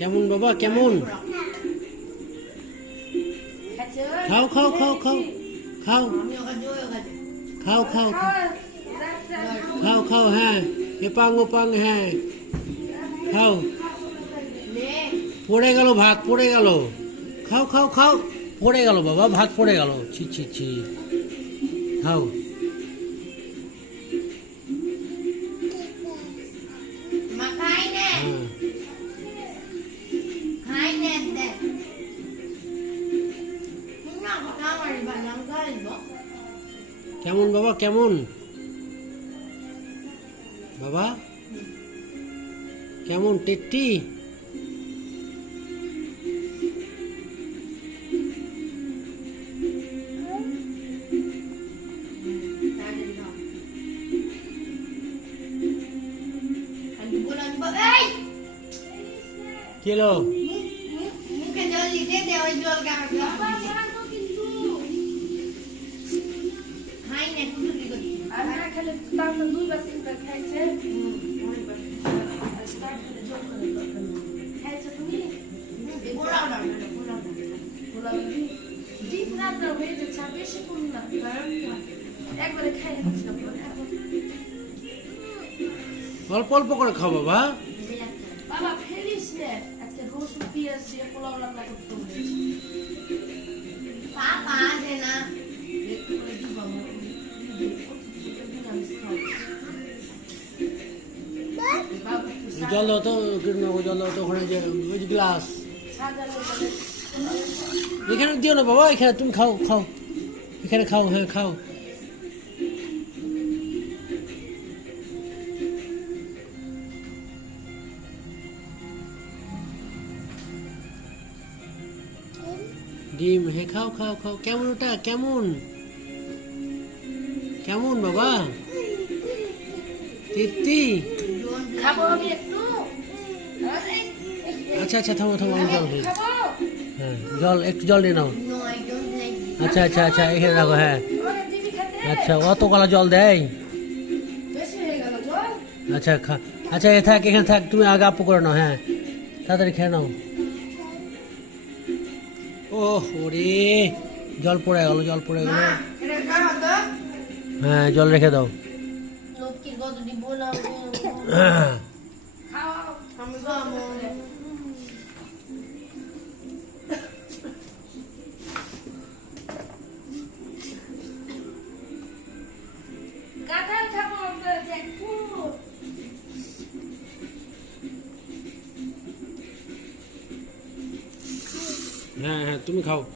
কেমন বাবা কেমন? খাও খাও খাও খাও খাও খাও খাও খাও খাও হ্যাঁ এপাং ওপাং হ্যাঁ খাও। পড়ে গেল ভাত পড়ে গেল। খাও খাও খাও পড়ে গেল বাবা ভাত পড়ে গেল। ছি ছি ছি খাও। কেমন বাবা কেমন? বাবা কেমন টেট্টি? কি হলো? মুখে জল দিতে দে ওই জল খাই না কুটুকি করছি আর না খেলে তার তো দুই বাসি করে খাইছে অনেক বাসি আর স্টার্ট করে জল করে খাইছে তুমি পোলাও না পোলাও ডিপ রান্না হয়ে যাচ্ছে বেশি কোন না একবারে খাই হচ্ছে অল্প অল্প করে খাও বাবা। বাবা ফেলিস না আজকে রসুন পেঁয়াজ দিয়ে পোলাও রান্না করতে হবে পাপা আছে না একটু করে দিব জল দাও তো জল দাও তো ওখানে যে ওই গ্লাস এখানে দিও না বাবা এখানে তুমি খাও খাও এখানে খাও হ্যাঁ খাও। ডিম হে খাও খাও খাও। কেমন ওটা কেমন কেমন বাবা? তৃপ্তি খাবো আমি একটু আচ্ছা আচ্ছা থামো থামো আমি জল দিই। হ্যাঁ জল একটু জল নিয়ে নাও। আচ্ছা আচ্ছা আচ্ছা এখানে রাখো হ্যাঁ আচ্ছা অত কলা জল দেয়? আচ্ছা আচ্ছা এ থাক এখানে থাক তুমি আগে আপু করে নাও হ্যাঁ তাড়াতাড়ি খেয়ে নাও। ওহ ওরে জল পড়ে গেল জল পড়ে গেল। হ্যাঁ জল রেখে দাও। হ্যাঁ হ্যাঁ তুমি খাও।